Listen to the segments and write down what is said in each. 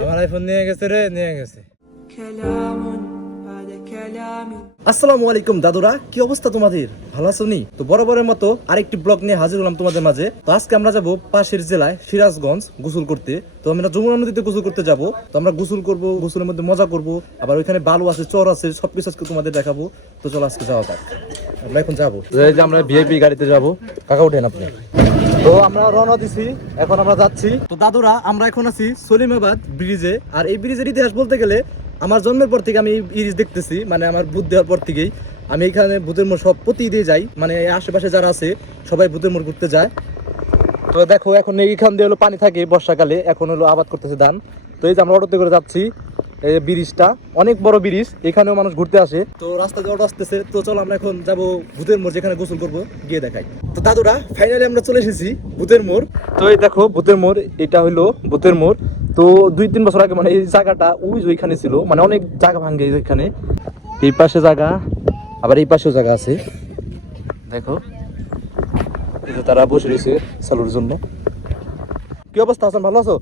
আমার আইফোন নিয়ে গেছে রে, নিয়ে গেছে। আসসালামু আলাইকুম দাদুরা, কি অবস্থা তোমাদের? ভালো আছো নি? তো বরাবরের মতো আরেকটি ব্লগ নিয়ে হাজির হলাম তোমাদের মাঝে। তো আজকে আমরা যাব পাশের জেলায় সিরাজগঞ্জ গোসল করতে। তো আমরা যমুনা নদীতে গোসল করতে যাব। তো আমরা গোসল করব, গোসলের মধ্যে মজা করব, আবার ওইখানে বালু আছে, চর আছে, সবকিছু আজকে তোমাদের দেখাবো। তো চলো আজকে যাওয়া যাক। আমরা এখন যাবো, এই যে আমরা ভিআইপি গাড়িতে যাব। কাকা উঠেন আপনি। তো আমরা রওনা দিছি, এখন আমরা যাচ্ছি। তো দাদুরা, আমরা এখন আছি সলিমাবাদ ব্রিজে। আর এই ব্রিজের ইতিহাস বলতে গেলে আমার জন্মের পর থেকে আমি এই ব্রিজ দেখতেছি, মানে আমার ভূত দেওয়ার পর থেকেই আমি এখানে ভূতের মোড় সব প্রতিদিন যাই, মানে আশেপাশে যারা আছে সবাই ভূতের মোড় ঘুরতে যায়। তো দেখো এখন এইখান দিয়ে হলো পানি থাকে বর্ষাকালে, এখন হলো আবাদ করতেছে ধান। তো এই যে আমরা অটোতে করে যাচ্ছি, এই ব্রিজটা অনেক বড় ব্রিজ, এখানেও মানুষ ঘুরতে আসে। তো রাস্তা দিয়ে অটো আসতেছে। তো চলো আমরা এখন যাবো ভূতের মোড়, যেখানে গোসল করবো, গিয়ে দেখাই। তো দাদুরা, ফাইনালি আমরা চলে এসেছি ভূতের মোড়। তো এই দেখো ভূতের মোড়, এটা হলো ভূতের মোড়। তো 2-3 বছর আগে মানে এই জায়গাটা ওইখানে ছিল, মানে অনেক জায়গা ভাঙে ওইখানে। এই পাশে জায়গা, আবার এই পাশেও জায়গা আছে। দেখো এই যে তারা বসে রয়েছে চালুর জন্য। কি অবস্থা আছেন, ভালো আছো?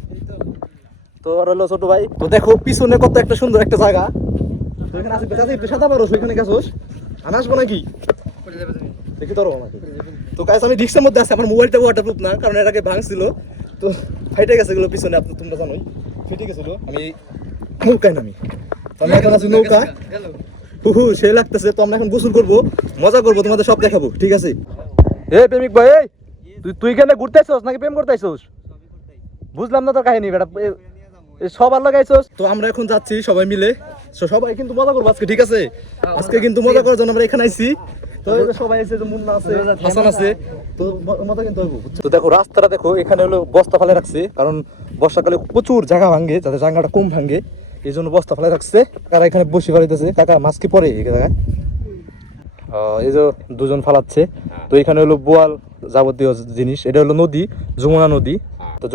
তো আর হলো ছোট ভাই। তো দেখো পিছনে কত একটা সুন্দর একটা জায়গা। তো এখানে আসি বেঁচে একটু সাদা পারো, ওইখানে গেছোস, আমি আসবো নাকি? দেখি তোর আমাকে। তো গাইস, আমি রিক্সার মধ্যে আছি, আমার মোবাইলটা ওয়াটারপ্রুফ না, কারণ এর আগে ভাঙছিল। তো ফাইটে গেছে এগুলো পিছনে, আপনি তোমরা জানোই ফেটে গেছিল। আমি নৌকায় নামি, তো আমি এখন আছি নৌকা। সে লাগতেছে। তো আমরা এখন গোসল করবো, মজা করবো, তোমাদের সব দেখাবো, ঠিক আছে? এ প্রেমিক ভাই, তুই কেন ঘুরতে আসছিস নাকি প্রেম করতে আসছিস? বুঝলাম না তোর কাহিনী বেটা, সবার লাগাইছস। তো আমরা এখন যাচ্ছি সবাই মিলে, সবাই কিন্তু মজা করবো আজকে, ঠিক আছে? আজকে কিন্তু মজা করার জন্য আমরা এখানে আইছি। তো সবাই আছে, মুন্না আছে, হাসান আছে, তো মজা কিন্তু হইব। তো দেখো রাস্তাটা দেখো, এখানে হলো বস্তা ফেলে রাখছে, কারণ বর্ষাকালে প্রচুর জায়গা ভাঙে, যাতে জায়গাটা কম ভাঙে, এই জন্য বস্তা ফেলে রাখছে। কারা এখানে বসে ফালাইতেছে, কাকা মাছ কি পরে এই জায়গায়? এই যে দুজন ফালাচ্ছে। তো এখানে হলো বোয়াল যাবতীয় জিনিস। এটা হলো নদী, যমুনা নদী। তো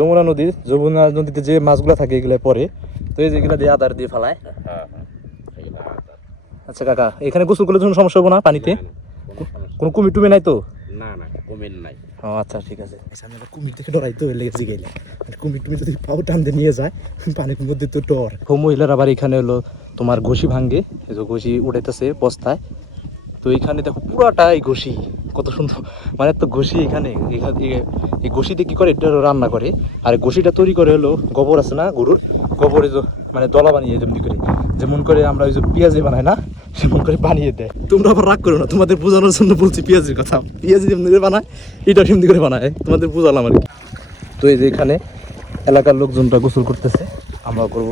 যমুনা নদীতে যে মাছগুলো থাকে এগুলো পরে। তো এই যেগুলো দিয়ে আদার দিয়ে ফালায়। আচ্ছা কাকা, এখানে গোসল করলে কোনো সমস্যা হবো না পানিতে? কোনো কুমির টুমি নাই তো? না না, কুমির নাই। ও আচ্ছা, ঠিক আছে। আমি আবার কুমির থেকে ডরাই, তো লেগেছি গেলে কুমির টুমি যদি পাও টান দিয়ে নিয়ে যায় পানির মধ্যে, তো ডর। মহিলার আবার এখানে হলো তোমার ঘষি ভাঙ্গে, এই যে ঘষি উঠাইতেছে বস্তায়। তো এখানে দেখো পুরাটাই ঘষি, কত সুন্দর, মানে তো ঘষি এখানে। এই ঘষিতে কি করে, এটা রান্না করে। আর ঘষিটা তৈরি করে হলো গোবর আছে না, গরুর গোবরে মানে দলা বানিয়ে যেমন করে আমরা ওই যে পেঁয়াজি বানাই না, সেমন করে বানিয়ে দেয়। তোমরা আবার রাগ করো না, তোমাদের বোঝানোর জন্য বলছি পেঁয়াজির কথা। পেঁয়াজি যেমনি করে বানায়, এটা সেমনি করে বানায়, তোমাদের বোঝালাম আর কি। তো এই যে এখানে এলাকার লোকজনটা গোসল করতেছে, আমরা করব।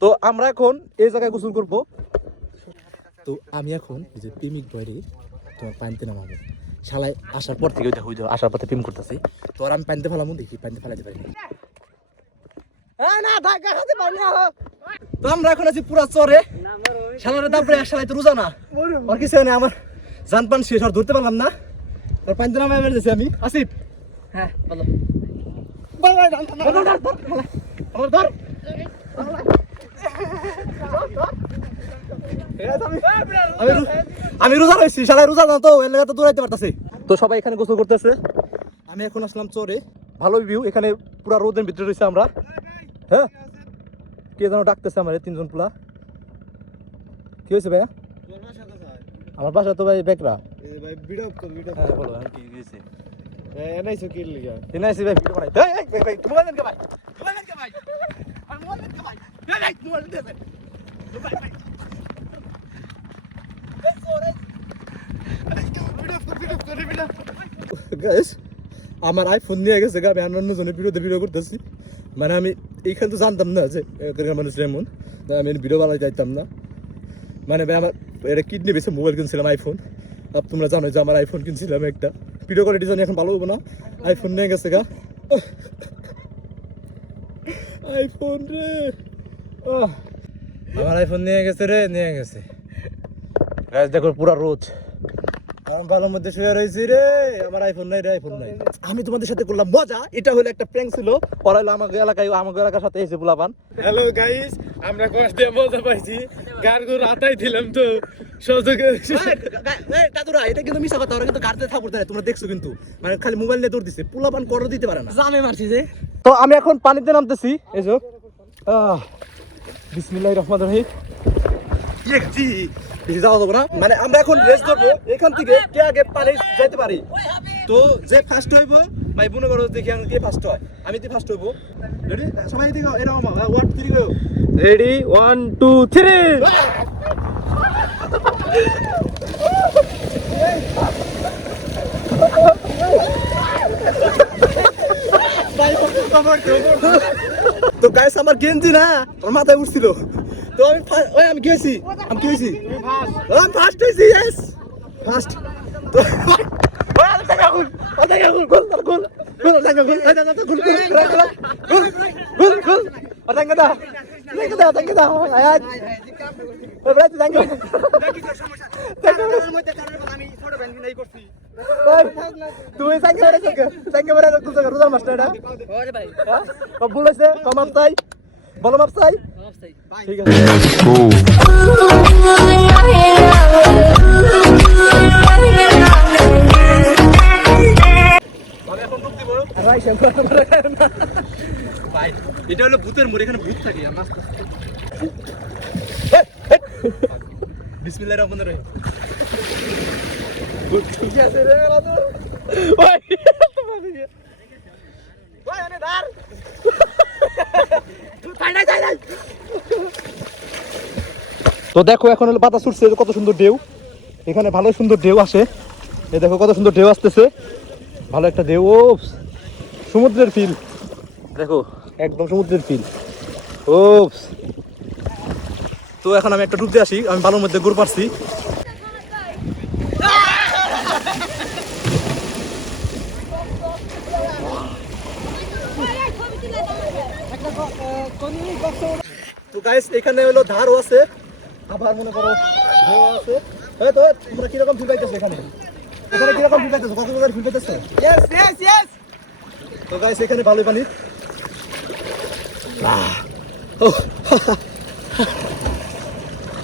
তো আমরা এখন এই জায়গায় গোসল করব। তো আমি এখন এই যে প্রেমিক বয়রে তোমার পানিতে নামাবো। শালায় আসার পর থেকে আসার পথে প্রেম করতেছি। তো আর আমি পানিতে ফেলামো, দেখি পানিতে ফেলাতে পারি। তো আমরা এখন আছি পুরা চরে, শালারে দাপড়ে শালাই তো রোজা না, আর কিছু না, আমার জান পান শেষ, আর ধরতে পারলাম না। তোর পানিতে নামাই বেড়েছি আমি। আসিফ, হ্যাঁ বলো। আমার ধর, আমি রোজা রয়েছি, শালা রোজা না তো, এর লেগে তো দৌড়াইতে পারতেছে। তো সবাই এখানে গোসল করতেছে, আমি এখন আসলাম চরে। ভালো ভিউ এখানে, পুরা রোদের ভিতরে রয়েছে আমরা। হ্যাঁ, কে যেন ডাকতেছে আমার, 3 জন পুলা। কি হয়েছে ভাইয়া? আমার বাসা তো ভাই বেকরা। হ্যাঁ বলো, কি হয়েছে? এনাইছো কি লিগা? এনাইছি ভাই ভিডিও বানাই। এই ভাই তুমি বলেন কে ভাই? তুমি বলেন কে ভাই? আমি বলেন কে ভাই? এই ভাই তুমি বলেন দে ভাই। গাইস, আমার আইফোন নিয়ে গেছে, আমি অন্যজনের ভিডিও করতেছি। মানে আমি এইখানে তো জানতাম না যে এখানকার মানুষ এমন, আমি ভিডিও বানাই যাইতাম না। মানে ভাই আমার এটা কিডনি বেশি মোবাইল কিনছিলাম, আইফোন। আর তোমরা জানো যে আমার আইফোন কিনছিলাম একটা, ভিডিও কোয়ালিটি জানি এখন ভালো হবো না, আইফোন নিয়ে গেছে গা। আইফোন রে, আমার আইফোন নিয়ে গেছে রে, নিয়ে গেছে। গাইস দেখো পুরা রোদ, আমি ভালোর মধ্যে শুয়ে রয়েছি রে, আমার আইফোন নাই রে, আইফোন নাই। আমি তোমাদের সাথে করলাম মজা, এটা হলো একটা প্র্যাঙ্ক ছিল। পরে হলো আমাদের এলাকার সাথে এসে পোলাপান। হ্যালো গাইস, আমরা কষ্টে মজা পাইছি, গান গুলো আতাই দিলাম তো সহযোগে। দাদুরা এটা কিন্তু মিশা কথা, ওরা কিন্তু গাড়িতে থাপড় দেয়, তোমরা দেখছো কিন্তু, মানে খালি মোবাইল নিয়ে দৌড় দিছে, পোলাপান করো দিতে পারে না। জামে মারছি যে। তো আমি এখন পানিতে নামতেছি, এই যে বিসমিল্লাহির রহমানির রহিম। দেখছি বেশি যাওয়া যাবে না, মানে আমরা এখন রেস ধরবো এখান থেকে, কে আগে পানি যাইতে পারি। তো যে ফার্স্ট হইব ভাই, মনে করো দেখি কে ফার্স্ট হয়। আমি তো ফার্স্ট হইব। রেডি সবাই দিকে এরকম 1 3 গো। রেডি 1 2 3। তো গাইস আমার গেঞ্জি না আমার মাথায় উঠছিল, তো আমি কি হয়েছি, আমি ফার্স্ট হয়েছি। Yes first. তো তুমি রোজার মাস্টার ভুল হয়েছে, মাপ চাই, বলো মাপ চাই। ঠিক আছে ভাই, এটা হলো ভূতের মোড়, এখানে ভূত থাকে। বিসমিল্লাহির রহমানির রহিম। ঠিক আছে রে ভাই, তো দেখো এখন হলো পাতা ছুটছে, কত সুন্দর ঢেউ, এখানে ভালো সুন্দর ঢেউ আসে। এই দেখো কত সুন্দর ঢেউ আসতেছে, ভালো একটা ঢেউ। ও সমুদ্রের ফিল, দেখো একদম সমুদ্রের ফিল। ও তো এখন আমি একটা ডুব দিয়ে আসি, আমি বালুর মধ্যে ঘুর পারছি। তো গাইস এখানে হলো ধারও আছে, আবার মনে করো ঢেউ আছে। এই তো তোমরা কিরকম ফিল পাইতেছো এখানে কিরকম ফিল পাইতেছো, কক্সবাজার ফিল পাইতেছো? ইয়েস। তো গাইস এখানে ভালোই পানি।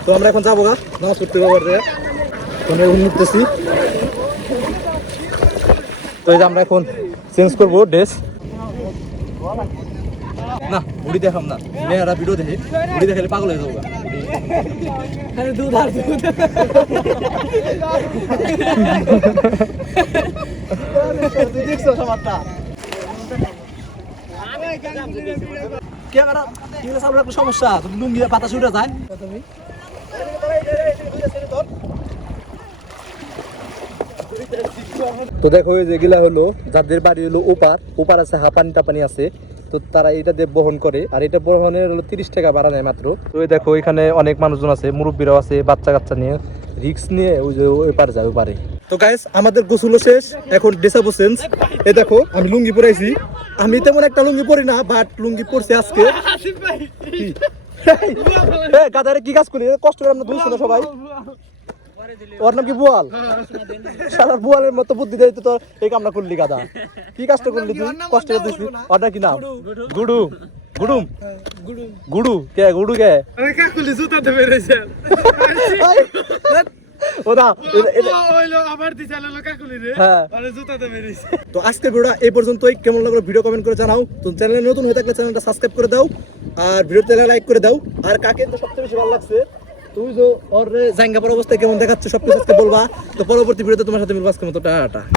তো আমরা এখন যাবো গা, নামাজ পড়তে যাবো, উঠতেছি। তো এই যে আমরা এখন চেঞ্জ করবো ড্রেস। না বুড়ি দেখাম না, মেয়েরা ভিডিও দেখে, বুড়ি দেখালে পাগল হয়ে যাবো। দেখছো সবারটা সমস্যা, লুঙ্গি পাতা ছুটে যায়। তো দেখো যেগুলা হলো যাদের বাড়ি হলো ওপার আছে, পানি টাপানি আছে, তো তারা এটা দিয়ে বহন করে, আর এটা বহনের হলো 30 টাকা ভাড়া নেয় মাত্র। তো এই দেখো এখানে অনেক মানুষজন আছে, মুরব্বীরাও আছে, বাচ্চা কাচ্চা নিয়ে রিক্স নিয়ে ওই যে ওই পারে যায় ওই পারে। তো গাইস আমাদের গোসল শেষ, এখন ড্রেসআপ চেঞ্জ। এই দেখো আমি লুঙ্গি পরাইছি, আমি তেমন একটা লুঙ্গি পরি না, বাট লুঙ্গি পরছি আজকে। গাদারে কি কাজ করি, কষ্ট করে আমরা ধুইছি না সবাই। ওর নাম কি বুয়াল, সারা বুয়ালের মতো বুদ্ধি দেয় তো এই কামনা করলি গাদা, কি কাজটা করলি তুই, কষ্ট করে দিছিস। ওর নাম কি নাম? গুডু। গুডু কে? গুডু কে? কাকুলি জুতাতে মেরেছে। ওরা আবার দিছালো কাকুলি রে, আরে জুতাতে মেরেছে। তো আজকের ভিডিওটা এই পর্যন্তই। কেমন লাগলো ভিডিও কমেন্ট করে জানাও। তো চ্যানেলে নতুন হয়ে থাকলে চ্যানেলটা সাবস্ক্রাইব করে দাও, আর ভিডিওতে লাইক করে দাও। আর কাকে তো সবচেয়ে বেশি ভালো লাগছে, তুই যে ওর জাঙ্গাপার অবস্থায় কেমন দেখাচ্ছে সবকিছু আজকে বলবা। তো পরবর্তী ভিডিওতে তোমার সাথে মিলবো। আজকের মতো টাটা।